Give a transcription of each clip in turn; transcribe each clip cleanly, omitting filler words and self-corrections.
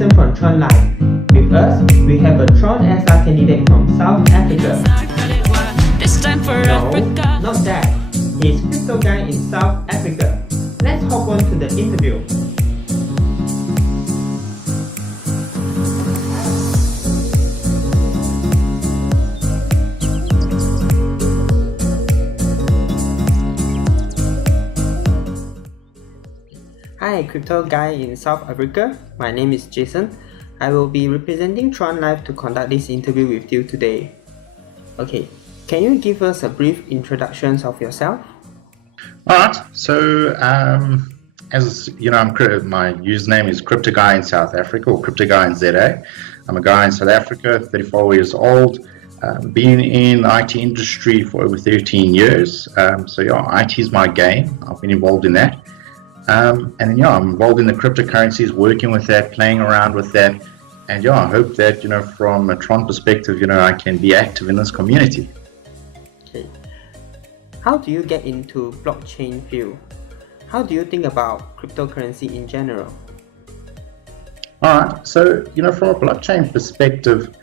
Jason from TronLive. With us, we have a TronSR candidate from South Africa. No, not that. He's Crypto Guy in South Africa. Let's hop on to the interview. Hi, Crypto Guy in South Africa. My name is Jason. I will be representing TronLive to conduct this interview with you today. Okay, can you give us a brief introduction of yourself? Alright, so as you know, my username is Crypto Guy in South Africa, or CryptoGuyinZA. I'm a guy in South Africa, 34 years old, been in the IT industry for over 13 years. So yeah, IT is my game. I've been involved in that. And then yeah, I'm involved in the cryptocurrencies, working with that, playing around with that. And yeah, I hope that, from a Tron perspective, I can be active in this community. Okay. How do you get into blockchain field? How do you think about cryptocurrency in general? Alright, so, from a blockchain perspective,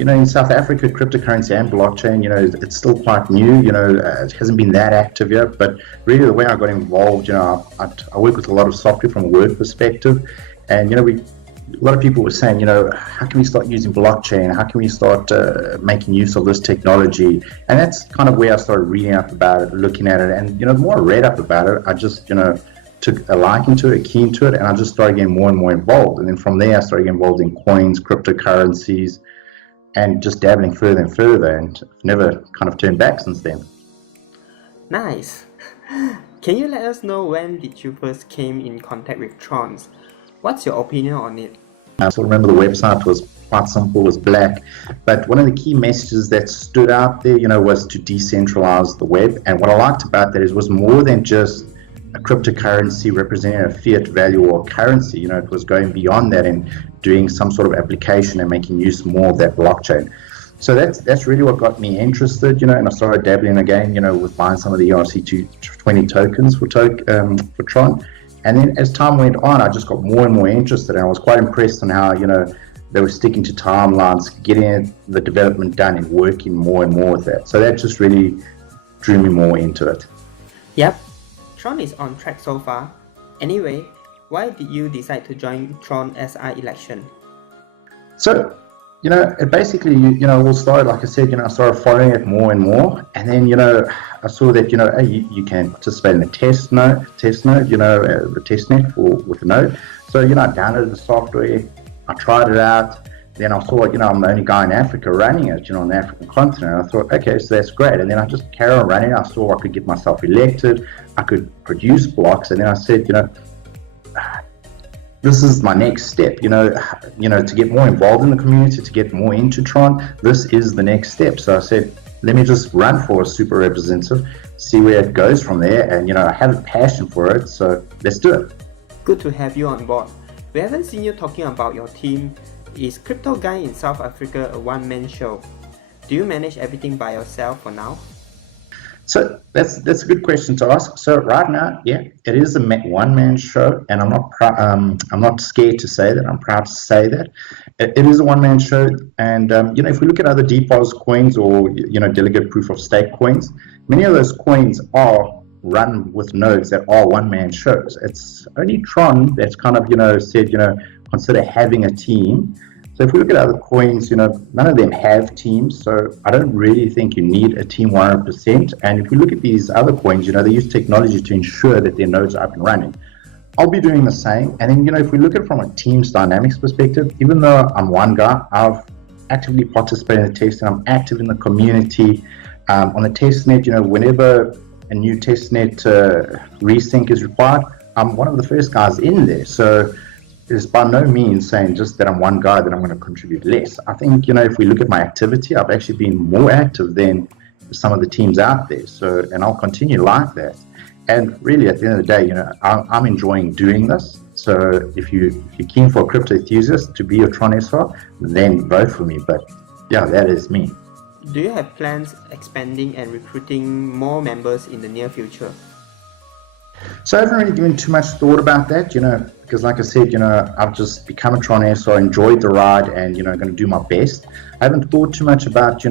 in South Africa, cryptocurrency and blockchain, it's still quite new, it hasn't been that active yet, but really the way I got involved, I work with a lot of software from a work perspective, and, a lot of people were saying, how can we start using blockchain? How can we start making use of this technology? And that's kind of where I started reading up about it, looking at it, and, the more I read up about it, I just, took a liking to it, keen to it, and I just started getting more and more involved. And then from there, I started getting involved in coins, cryptocurrencies, and just dabbling further and further, and never kind of turned back since then. Nice. Can you let us know when did you first came in contact with Trons? What's your opinion on it? I still remember the website was quite simple, was black, but one of the key messages that stood out there, was to decentralize the web. And what I liked about that is it was more than just a cryptocurrency representing a fiat value or currency. It was going beyond that and doing some sort of application and making use more of that blockchain. So that's really what got me interested, and I started dabbling again, with buying some of the ERC20 tokens for Tron. And then as time went on, I just got more and more interested, and I was quite impressed on how, they were sticking to timelines, getting the development done and working more and more with that. So that just really drew me more into it. Yep, Tron is on track so far. Anyway, why did you decide to join TronSR election? So, it basically, all started, like I said, I started following it more and more. And then, I saw that, you can participate in the test node, the testnet with the node. So, I downloaded the software, I tried it out. Then I saw, I'm the only guy in Africa running it, on the African continent. I thought, okay, so that's great. And then I just carried on running. I saw I could get myself elected. I could produce blocks. And then I said, this is my next step, to get more involved in the community, to get more into Tron. This is the next step. So I said, let me just run for a super representative, see where it goes from there. And, I have a passion for it. So let's do it. Good to have you on board. We haven't seen you talking about your team. Is Crypto Guy in South Africa a one-man show? Do you manage everything by yourself for now? So that's a good question to ask. So right now, yeah, it is a one-man show, and I'm not scared to say that. I'm proud to say that it is a one-man show. And if we look at other DPoS coins or delegate proof of stake coins, many of those coins are run with nodes that are one-man shows. It's only Tron that's kind of said consider having a team. So if we look at other coins, none of them have teams, so I don't really think you need a team 100%. And if we look at these other coins, they use technology to ensure that their nodes are up and running. I'll be doing the same. And then, if we look at it from a team's dynamics perspective, even though I'm one guy, I've actively participated in the test, and I'm active in the community. On the testnet, whenever a new testnet resync is required, I'm one of the first guys in there. So it's by no means saying just that I'm one guy that I'm going to contribute less. I think, if we look at my activity, I've actually been more active than some of the teams out there. So, and I'll continue like that. And really, at the end of the day, I'm enjoying doing this. So if you're keen for a crypto enthusiast to be a TronSR, then vote for me. But yeah, that is me. Do you have plans expanding and recruiting more members in the near future? So I haven't really given too much thought about that. because like I said, I've just become a Tron SR, enjoyed the ride, and going to do my best. I haven't thought too much about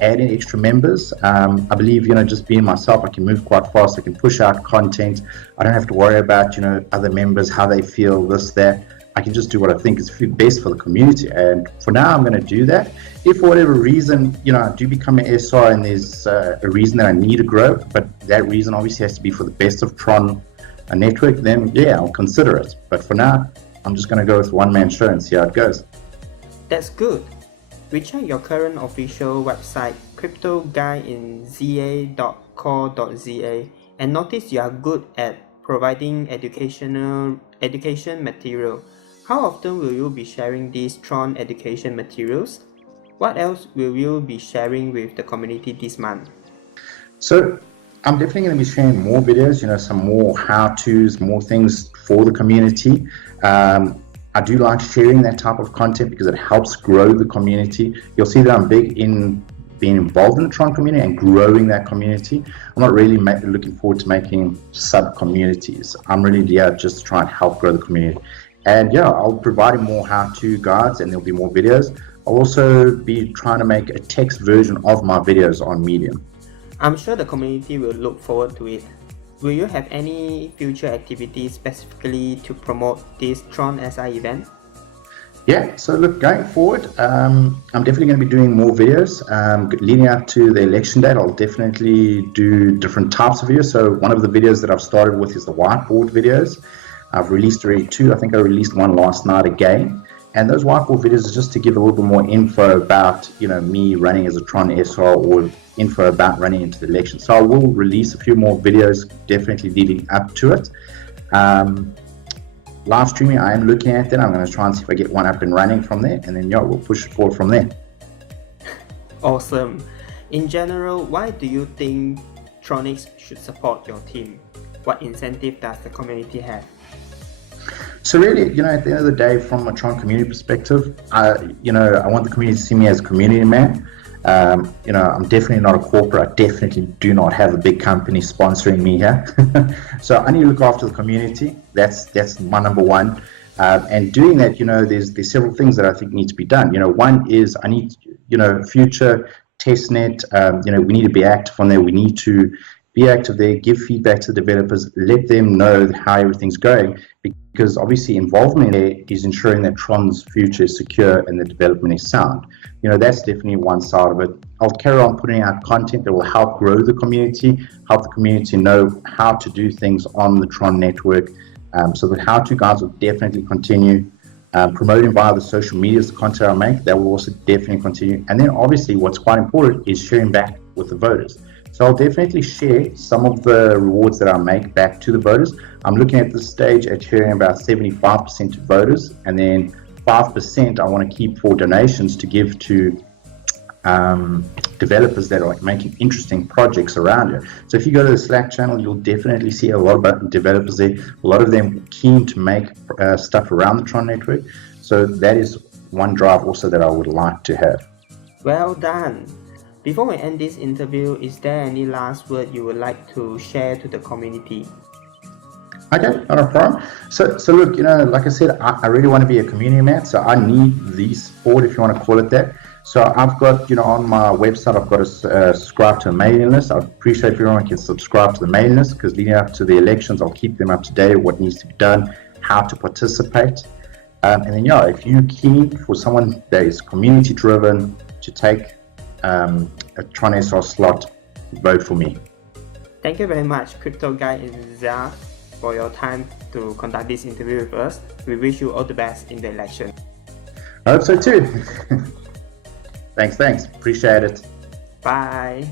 adding extra members. I believe just being myself, I can move quite fast. I can push out content. I don't have to worry about other members, how they feel, this, that. I can just do what I think is best for the community, and for now I'm going to do that. If for whatever reason I do become an SR and there's a reason that I need to grow, but that reason obviously has to be for the best of Tron network, then yeah, I'll consider it. But for now, I'm just going to go with one-man show and see how it goes. That's good. We check your current official website, CryptoGuyinZA.co.za, and notice you are good at providing education material. How often will you be sharing these Tron education materials? What else will you be sharing with the community this month? So I'm definitely going to be sharing more videos, some more how-tos, more things for the community. I do like sharing that type of content because it helps grow the community. You'll see that I'm big in being involved in the Tron community and growing that community. I'm not really looking forward to making sub-communities. I'm really just to try and help grow the community. And yeah, I'll provide more how-to guides, and there'll be more videos. I'll also be trying to make a text version of my videos on Medium. I'm sure the community will look forward to it. Will you have any future activities specifically to promote this TronSR event? Yeah, so look, going forward, I'm definitely going to be doing more videos. Leading up to the election date, I'll definitely do different types of videos. So one of the videos that I've started with is the whiteboard videos. I've released already 2. I think I released one last night again. And those whiteboard videos are just to give a little bit more info about, me running as a Tron SR, or info about running into the election. So I will release a few more videos definitely leading up to it. Live streaming, I am looking at that. I'm going to try and see if I get one up and running from there, and then we'll push it forward from there. Awesome. In general, why do you think Tronics should support your team? What incentive does the community have? So really, at the end of the day, from a Tron community perspective, I want the community to see me as a community man. I'm definitely not a corporate. I definitely do not have a big company sponsoring me here. So I need to look after the community. That's my number one. And doing that, there's several things that I think need to be done. One is I need, future testnet. We need to be active on there. We need to be active there, give feedback to the developers, let them know how everything's going, because obviously involvement there is ensuring that Tron's future is secure and the development is sound. That's definitely one side of it. I'll carry on putting out content that will help grow the community, help the community know how to do things on the Tron network. So the how-to guides will definitely continue. Promoting via the social medias, the content I make, that will also definitely continue. And then obviously what's quite important is sharing back with the voters. So I'll definitely share some of the rewards that I make back to the voters. I'm looking at this stage at sharing about 75% to voters, and then 5% I want to keep for donations to give to developers that are making interesting projects around it. So if you go to the Slack channel, you'll definitely see a lot about developers there. A lot of them keen to make stuff around the Tron network. So that is one drive also that I would like to have. Well done. Before we end this interview, is there any last word you would like to share to the community? Okay, not a problem. So look, like I said, I really want to be a community man, so I need the support, if you want to call it that. So I've got, on my website, I've got to subscribe to a mailing list. I appreciate if everyone can subscribe to the mailing list, because leading up to the elections, I'll keep them up to date, what needs to be done, how to participate. And then, if you're keen for someone that is community driven to take a TronSR slot, vote for me. Thank you very much, CryptoGuyinZA, for your time to conduct this interview with us. We wish you all the best in the election. I hope so too. Thanks. Appreciate it. Bye.